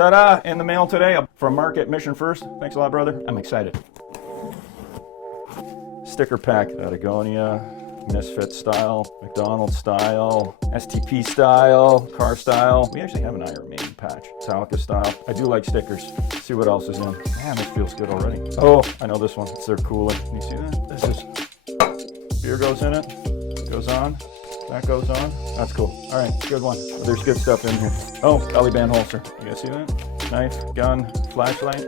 Ta-da! In the mail today from Mark at Mission First. Thanks a lot, brother. I'm excited. Sticker pack. Patagonia, Misfit style, McDonald's style, STP style, car style. We actually have an Iron Maiden patch. Metallica style. I do like stickers. Let's see what else is in. Man, this feels good already. Oh, I know this one. It's their cooler. Can you see that? This is... Beer goes in it. Goes on. That goes on. That's cool. All right, good one. There's good stuff in here. Oh, belly band holster. You guys see that? Knife, gun, flashlight.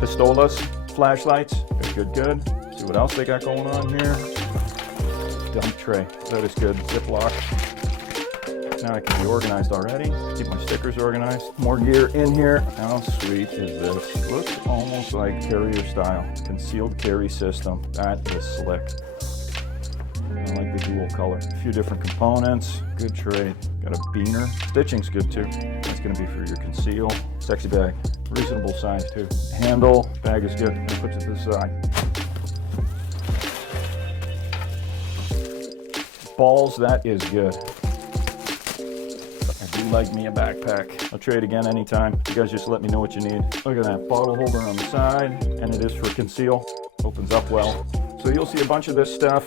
Pistolas, flashlights. Good, good. See what else they got going on here. Dump tray. That is good. Ziploc. Now I can be organized already. Keep my stickers organized. More gear in here. How sweet is this? Looks almost like carrier style. Concealed carry system. That is slick. I like the dual color. A few different components. Good trade. Got a beaner. Stitching's good too. That's going to be for your conceal. Sexy bag. Reasonable size too. Handle. Bag is good. Put it to the side. Balls. That is good. I do like me a backpack. I'll trade again anytime. You guys just let me know what you need. Look at that. Bottle holder on the side. And it is for conceal. Opens up well. So you'll see a bunch of this stuff.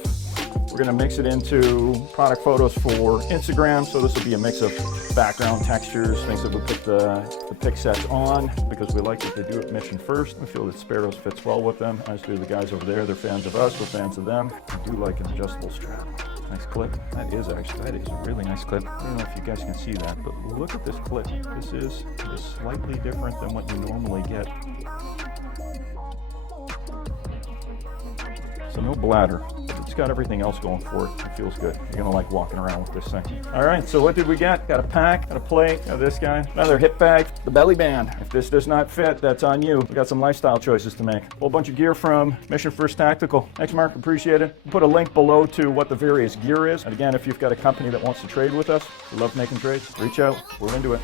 We're going to mix it into product photos for Instagram. So this will be a mix of background textures, things that we put the pick sets on because we like what they do at Mission First. We feel that Sparrows fits well with them, as do the guys over there. They're fans of us, we're fans of them. I do like an adjustable strap. Nice clip. That is a really nice clip. I don't know if you guys can see that, but look at this clip. This is slightly different than what you normally get. So no bladder. It's got everything else going for it. It feels good. You're gonna like walking around with this thing. All right, so what did we get? Got a pack, got a plate, got this guy, another hip bag, the belly band. If this does not fit, that's on you. We got some lifestyle choices to make. A whole bunch of gear from Mission First Tactical. Thanks, Mark, appreciate it. We'll put a link below to what the various gear is. And again, if you've got a company that wants to trade with us, we love making trades, reach out, we're into it.